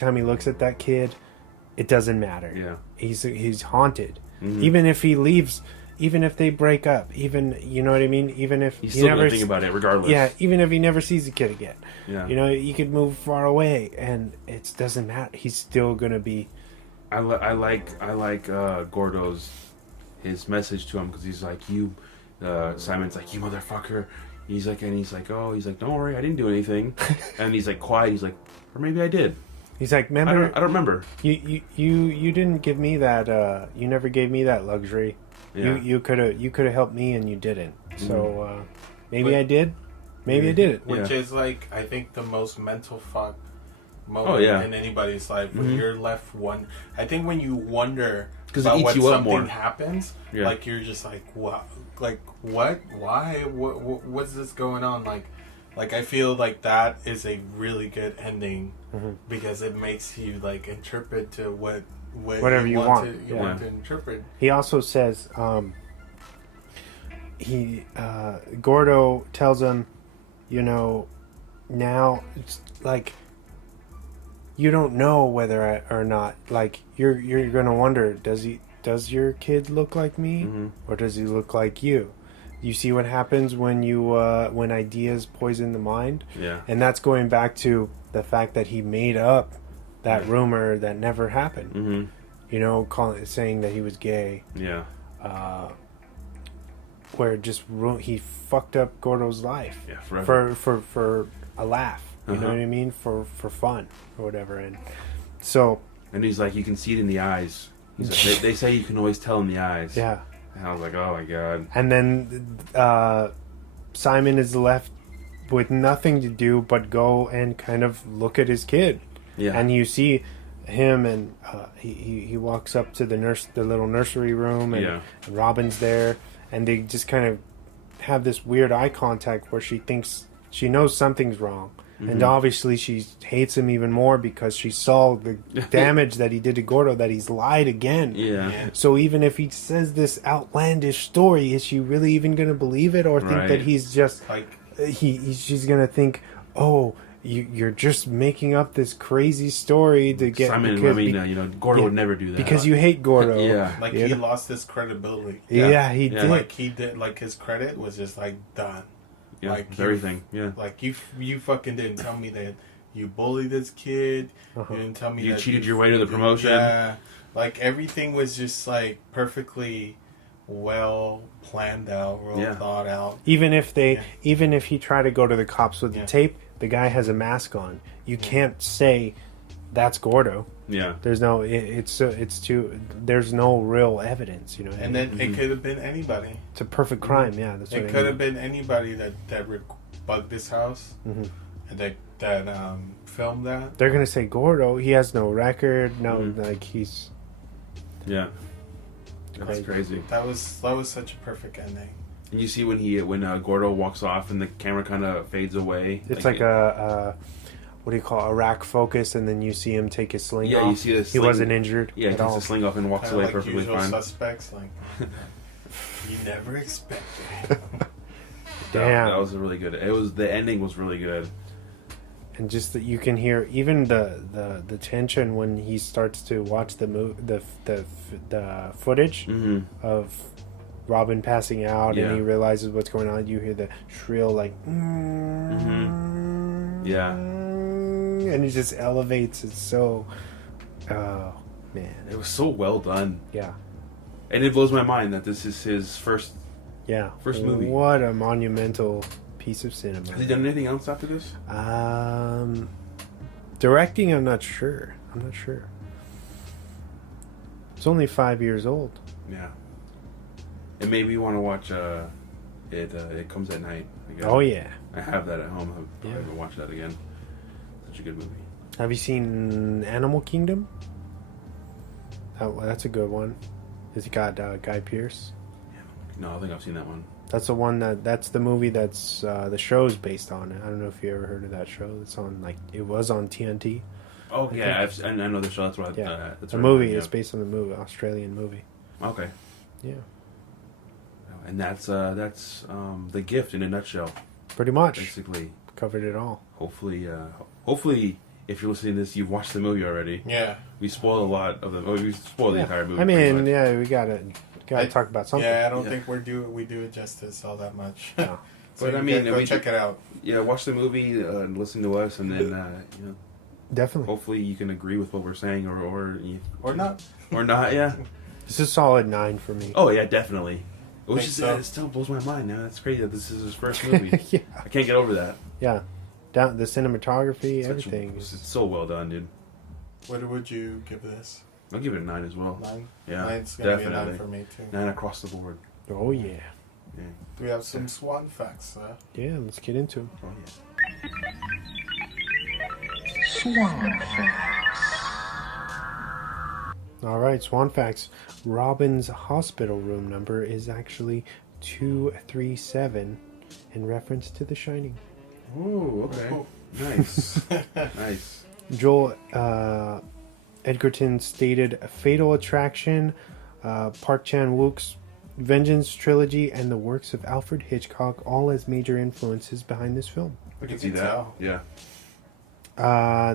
time he looks at that kid, it doesn't matter. Yeah. He's haunted. Mm-hmm. Even if he leaves, even if they break up, even, you know what I mean? Even if he's he still never gonna think about it regardless. Yeah, even if he never sees the kid again. Yeah. You know, he could move far away and it doesn't matter. He's still going to be... I like Gordo's his message to him, because he's like, Simon's like, you motherfucker. He's like, don't worry, I didn't do anything. And he's like quiet. He's like, or maybe I did. He's like, remember? I don't remember. You didn't give me that. You never gave me that luxury. Yeah. You could have helped me and you didn't. So maybe But- I did. Maybe I did it. Which Yeah. is like, I think the most mental fuck moment in anybody's life, when you're left I think when you wonder 'Cause it about eats what you up something more. happens, like you're just like, what? Like what? Why? What's this going on? Like I feel like that is a really good ending because it makes you like interpret to whatever you want to interpret. He also says, Gordo tells him, you know, now it's like you don't know whether or not, like you're gonna wonder, does your kid look like me or does he look like you? You see what happens when when ideas poison the mind? Yeah. And that's going back to the fact that he made up that rumor that never happened. Mm-hmm. You know, saying that he was gay. Yeah. Where just he fucked up Gordo's life. Yeah, forever. For a laugh. You know what I mean? For fun or whatever. And so. And he's like, you can see it in the eyes. He's like, they say you can always tell in the eyes. Yeah. And I was like, oh my god. And then Simon is left with nothing to do but go and kind of look at his kid. Yeah. And you see him, and he walks up to the little nursery room, and Robin's there, and they just kind of have this weird eye contact where she knows something's wrong. And obviously she hates him even more because she saw the damage that he did to Gordo, that he's lied again. Yeah. So even if he says this outlandish story, is she really even going to believe it, or think that he's just like she's going to think, oh, you're just making up this crazy story to get Simon, Gordo would never do that. because you hate Gordo. he lost his credibility. Yeah, he did. Like he did. Like his credit was just like done. Yeah, like everything. Yeah. Like you fucking didn't tell me that you bullied this kid. You didn't tell me you that cheated your way to the promotion. Yeah. Like everything was just like perfectly well planned out, thought out. Even if he tried to go to the cops with the tape, the guy has a mask on. You can't say that's Gordo. Yeah. There's no there's no real evidence, you know. And then it could have been anybody. It's a perfect crime, yeah. That's what it could have been anybody that bugged this house and that filmed that. They're gonna say Gordo. He has no record. No, like he's. Yeah. That's crazy. That was such a perfect ending. And you see when Gordo walks off and the camera kind of fades away. It's like a what do you call it, a rack focus, and then you see him take his sling off. You see the sling. He wasn't injured. Yeah, he takes the sling off and walks away like perfectly usual fine. Suspects, like you never expected. Damn, that was really good. The ending was really good. And just that you can hear even the tension when he starts to watch the footage of Robin passing out, and he realizes what's going on. You hear the shrill like, yeah, and it just elevates. It's so, oh man, it was so well done. Yeah, and it blows my mind that this is his first movie. What a monumental piece of cinema. Has he done anything else after this? Directing, I'm not sure. It's only 5 years old. Yeah. And maybe you want to watch It Comes at Night. Oh yeah. I have that at home. I'm probably gonna watch that again. Such a good movie. Have you seen Animal Kingdom? That's a good one. It's got Guy Pearce. No, I think I've seen that one. That's the one that's the movie that's the show's based on. I don't know if you ever heard of that show. It's on it was on TNT. Oh yeah, I know the show. That's what. Yeah, that's the movie is based on the movie, Australian movie. Okay. Yeah. And that's The Gift in a nutshell. Pretty much. Basically covered it all. Hopefully, if you're listening to this, you've watched the movie already. Yeah. We spoiled a lot of the. Oh, we spoiled the entire movie. I pretty mean, much. yeah, we gotta talk about something. Yeah, I don't think we do it justice all that much. No. So But I you mean, go we check it out. Yeah, watch the movie and listen to us, and then you know, Definitely. hopefully you can agree with what we're saying, Or not. or not. Yeah. This is a solid 9 for me. Oh yeah, definitely. Which is so. it still blows my mind now. It's crazy that this is his first movie. Yeah. I can't get over that. Yeah. Down the cinematography, everything. It's so well done, dude. What would you give this? I'll give it a 9 as well. 9? Yeah, 9's gonna be a definitely. 9 for me too. 9 across the board. Oh yeah. Yeah. Do we have some swan facts? Yeah, let's get into it. Oh yeah. Swan facts. All right, Swan Facts. Robin's hospital room number is actually 237 in reference to The Shining. Oh, okay. Oh. Nice. Nice. Joel Edgerton stated Fatal Attraction, Park Chan-wook's Vengeance trilogy, and the works of Alfred Hitchcock all as major influences behind this film. I can You see can that. tell. Yeah.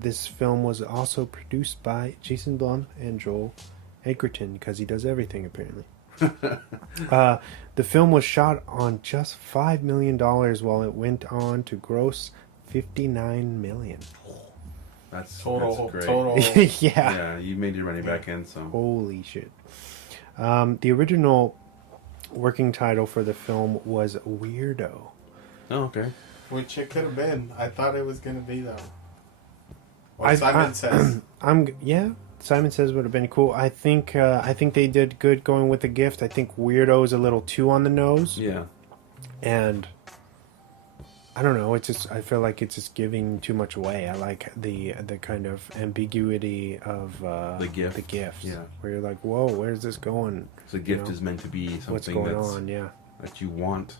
This film was also produced by Jason Blum and Joel Edgerton because he does everything apparently. The film was shot on just $5 million while it went on to gross $59 million. That's Total. Yeah. Yeah, you made your money back in, so. Holy shit. The original working title for the film was Weirdo. Oh, okay. Which it could have been. I thought it was gonna be though. What Simon says. Simon Says would have been cool. I think they did good going with The Gift. I think Weirdo is a little too on the nose. Yeah. And I don't know, I feel like it's just giving too much away. I like the kind of ambiguity of The Gift. The Gift. Yeah. Where you're like, whoa, where's this going? The gift know, is meant to be What's something going on? Yeah. that you want.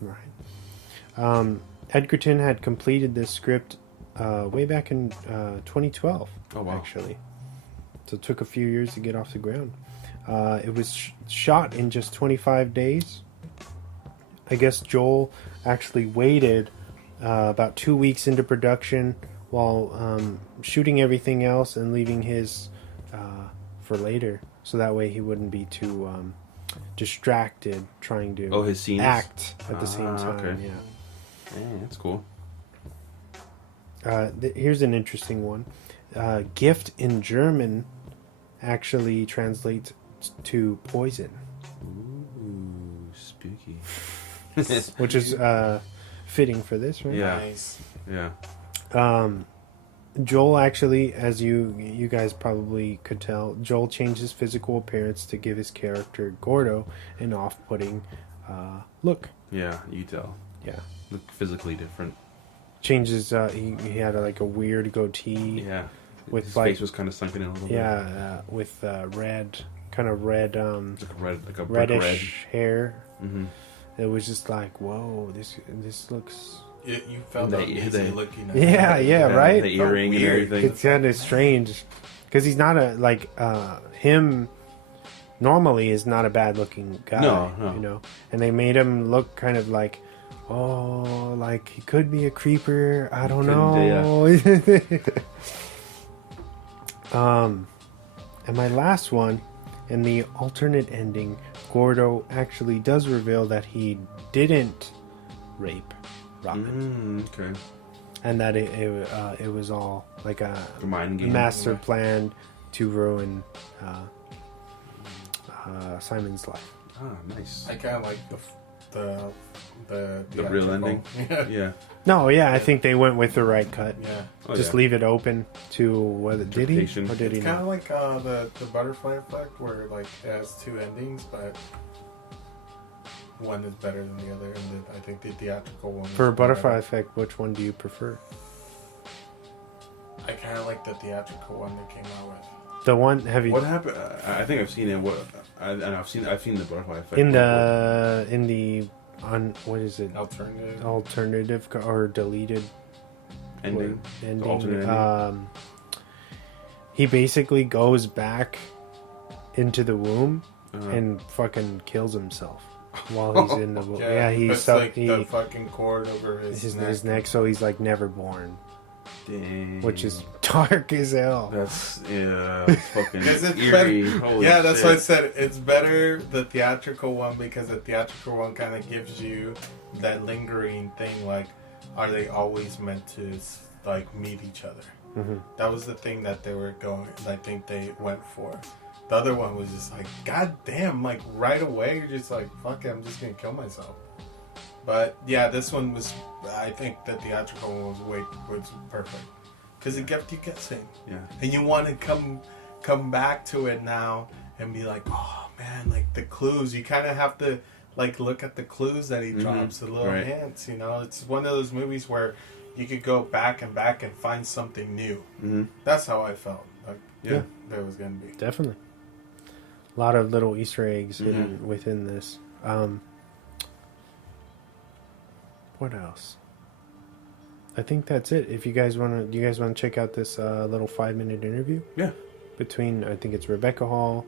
Right. Edgerton had completed this script way back in 2012. Oh, wow. Actually, so it took a few years to get off the ground. It was shot in just 25 days. I guess Joel actually waited about 2 weeks into production while shooting everything else and leaving his for later, so that way he wouldn't be too distracted trying to His scenes? act at the same time. Okay. Yeah. Yeah, that's cool. Here's an interesting one. Gift in German actually translates to poison, Ooh, spooky. which is fitting for this, right? Yeah. Nice. Yeah. Joel actually, as you guys probably could tell, Joel changed his physical appearance to give his character Gordo an off-putting look. Yeah, you tell. Yeah. Look physically different. Changes. He had like a weird goatee. Yeah. With His like, face was kind of sunken in a little bit. yeah, with red, kind of red, It's like a brick reddish hair. red. Mm-hmm. It was just like, whoa, this looks. You felt They- uneasy they- looking at Yeah, it. yeah, right. The earring and weird. everything. It's kind of strange because he's not a like him. Normally, is not a bad looking guy. No. You know, and they made him look kind of like, oh, like he could be a creeper. I don't know. And my last one, in the alternate ending, Gordo actually does reveal that he didn't rape Robin, Okay. and that it was all like a The mind game. master plan to ruin Simon's life. Ah, nice. I kind of like the The real theatrical. ending? Yeah. Yeah. No, yeah, I think they went with the right cut. Yeah. Oh, Just yeah. leave it open to whether did he Interpretation. or did he It's kind not. of like the butterfly effect, where like it has two endings, but one is better than the other, and I think the theatrical one. For is a butterfly better. effect, which one do you prefer? I kind of like the theatrical one they came out with. The one have you What happened? I think I've seen it. I've seen the butterfly effect. in the on what is it? Alternative. Alternative or deleted ending. ending. The alternate ending. He basically goes back into the womb Uh-huh. and fucking kills himself while he's in the womb. Yeah, puts he's like the fucking cord over his neck. his neck, so he's like never born. Dang. which is dark as hell. That's fucking Because it's eerie. better. Holy Yeah, that's shit. why I said it's better the theatrical one, because the theatrical one kind of gives you that lingering thing, like, are they always meant to like meet each other? Mm-hmm. That was the thing that they were going. I think they went for. The other one was just like, god damn, like right away you're just like, fuck it, I'm just gonna kill myself. But yeah, this one was. I think the theatrical one was perfect because it kept you guessing. Yeah. And you want to come back to it now and be like, oh man, like the clues. You kind of have to like look at the clues that he drops, the little Right. hints. You know, it's one of those movies where you could go back and find something new. Mm-hmm. That's how I felt. Like, Yeah. there was gonna be. Definitely. A lot of little Easter eggs hidden within this. What else? I think that's it. If you guys want to, do you guys want to check out this little 5-minute interview? Yeah. Between, I think it's Rebecca Hall,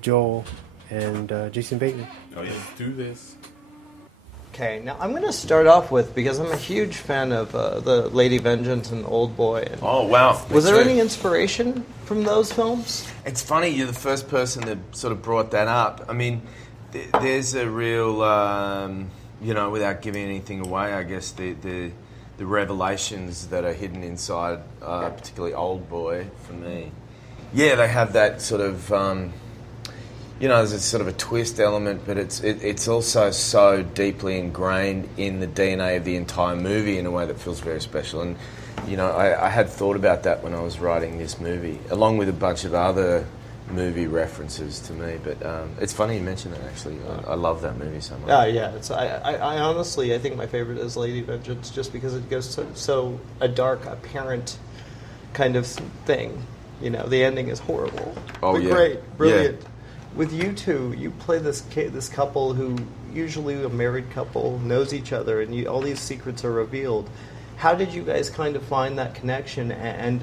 Joel, and Jason Bateman. Oh yeah. Let's do this. Okay, now I'm going to start off with, because I'm a huge fan of the Lady Vengeance and Old Boy. And Oh, wow. was there That's any it. inspiration from those films? It's funny, you're the first person that sort of brought that up. I mean, there's a real, without giving anything away, I guess the revelations that are hidden inside, particularly Old Boy, for me. Yeah, they have that sort of, there's a sort of a twist element, but it's also so deeply ingrained in the DNA of the entire movie in a way that feels very special. And, I had thought about that when I was writing this movie, along with a bunch of other movie references to me. But it's funny you mentioned that, actually. I love that movie so much. Yeah. I honestly, I think my favorite is Lady Vengeance, just because it goes so a dark, apparent kind of thing. The ending is horrible. Oh, but yeah. great, brilliant. Yeah. With you two, you play this couple who, usually a married couple, knows each other, and all these secrets are revealed. How did you guys kind of find that connection and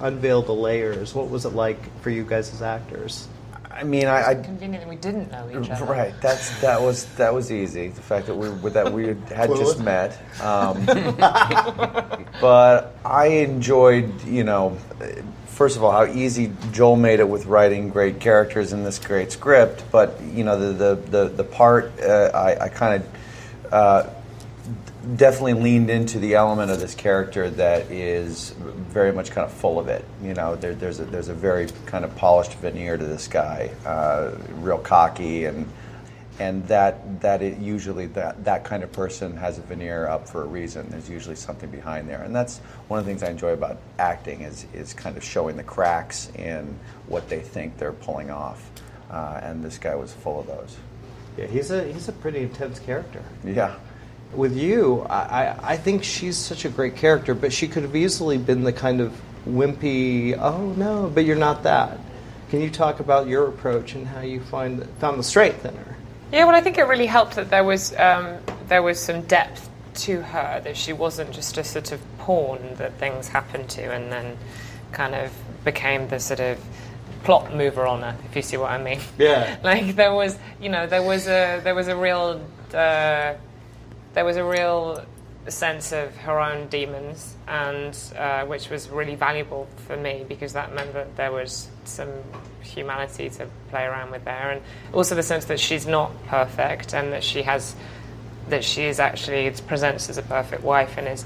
unveil the layers? What was it like for you guys as actors? I mean, I Convenient that we didn't know each other. right. That was easy. The fact that we had just met, but I enjoyed, first of all, how easy Joel made it with writing great characters in this great script. But the part I kind of definitely leaned into the element of this character that is very much kind of full of it. There's a very kind of polished veneer to this guy, real cocky, and that it usually that kind of person has a veneer up for a reason. There's usually something behind there, and that's one of the things I enjoy about acting is kind of showing the cracks in what they think they're pulling off, and this guy was full of those. Yeah, he's a pretty intense character. Yeah. With you, I think she's such a great character, but she could have easily been the kind of wimpy, oh no, but you're not that. Can you talk about your approach and how you found the strength in her? Yeah, well, I think it really helped that there was some depth to her, that she wasn't just a sort of pawn that things happened to and then kind of became the sort of plot mover on her, if you see what I mean. Yeah. Like there was a real sense of her own demons, and which was really valuable for me because that meant that there was some humanity to play around with there, and also the sense that she's not perfect and that she is actually presents as a perfect wife and is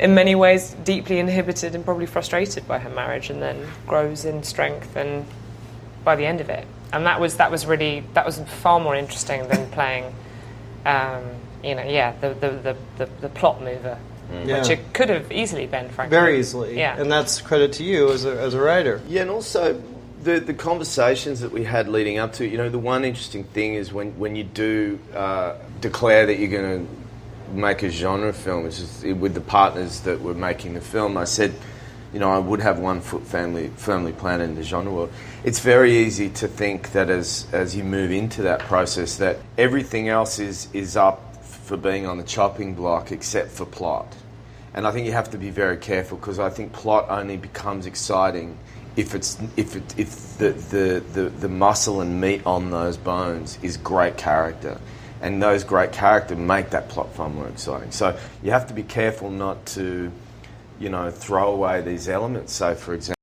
in many ways deeply inhibited and probably frustrated by her marriage, and then grows in strength and by the end of it. And that was far more interesting than playing the plot mover, which it could have easily been, frankly. Very easily. Yeah. And that's credit to you as a writer. Yeah, and also the conversations that we had leading up to, the one interesting thing is when you do declare that you're going to make a genre film, which is with the partners that were making the film, I said, I would have one foot firmly planted in the genre world. It's very easy to think that as you move into that process, that everything else is up for being on the chopping block except for plot. And I think you have to be very careful, because I think plot only becomes exciting if the muscle and meat on those bones is great character. And those great character make that plot far more exciting. So you have to be careful not to throw away these elements. So, for example,